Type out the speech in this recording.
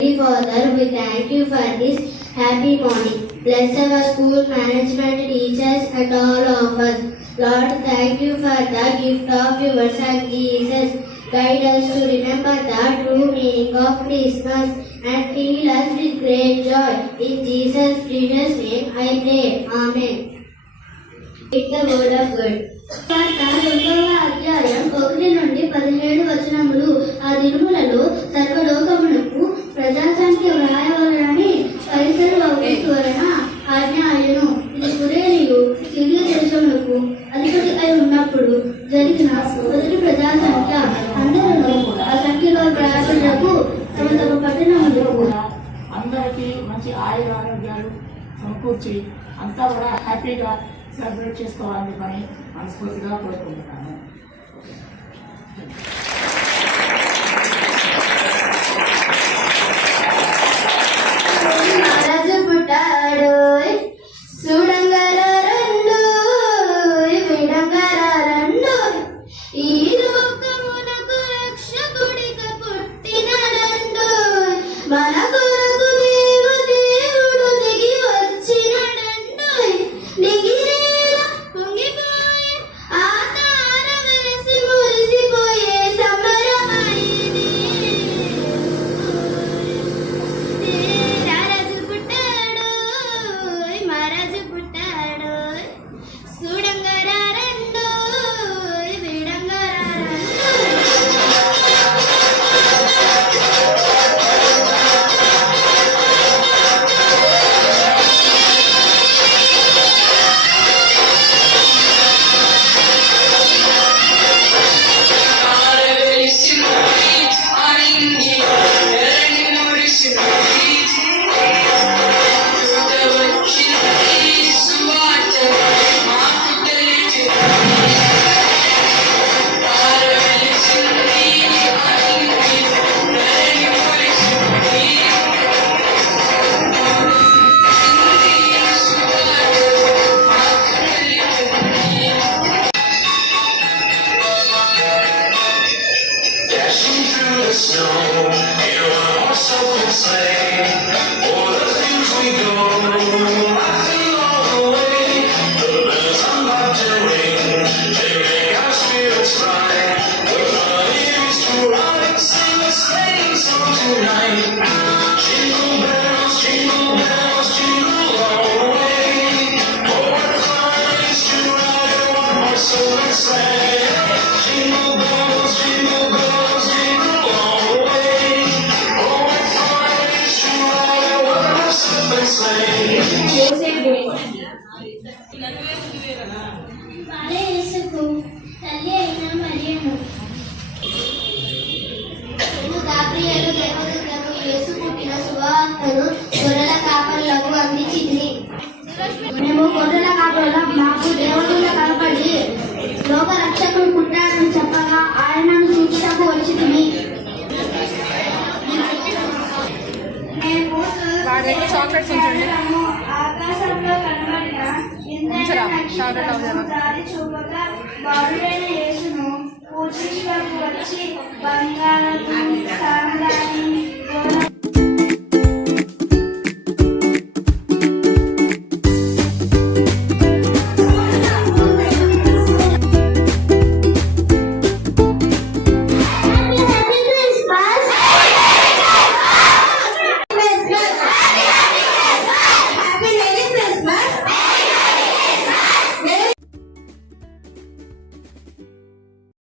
Father, we thank you for this happy morning. Bless our school management, teachers and all of us. Lord, thank you for the gift of your son Jesus. Guide us to remember the true meaning of Christmas and fill us with great joy. In Jesus' precious name I pray. Amen. Read the word of God. అధ్యాయం 1 నుండి 17 వచనములు. ఆ దినములలో సర్వలోకమునకు ప్రజాసంఖ్య వ్రాయవలనని కైసరు ఔగుస్తు వలన ఆజ్ఞ అయ్యెను. ఇది కురేనియు సిరియా దేశమునకు అధిపతి అయి ఉన్నప్పుడు జరిగిన మొదటి ప్రజాసంఖ్య. అందరూ ఆ సంఖ్యలో ప్రయాసలకు తమ తమ పట్టణములకు అందరికీ మంచి ఆయుర ఆరోగ్యాలు సమకూర్చి అంతా కూడా హ్యాపీగా సెలబ్రేట్ చేసుకోవాలని పని మనస్ఫూర్తిగా కోరుకుంటున్నాను. రాజు పుట్టాడు చూడంగర రెండు విడంగర రెండు ఈ లోకమునకు రక్షకుడిగా పుట్టిన రెండు మన కొరకు దేవుడు దిగి వచ్చిన రెండు నిగిరేలా పొంగిపోయి ఆ తార వెలసి మురిసిపోయే సంబరమైంది. రాజు పుట్టాడు మహారాజు పుట్టాడు చూడంగర రెండు విడంగర తల్లి అయిన మరియను గాబ్రియేలు దేవదూతను యేసు పుట్టిన శుభవార్తను గొర్రెల కాపరులకు అందించింది. మేము గొర్రెల కాపరులం. మాకు దేవదూత కనపడి లోక రక్షకుడు పుట్టాడని చెప్పగా ఆయనను చూచుటకు వచ్చింది. ఆకాశంలో కనబడిన దారి చూపగా బాలుడైన యేసును పూజించుటకు వచ్చి బంగారము సాంబ్రాణి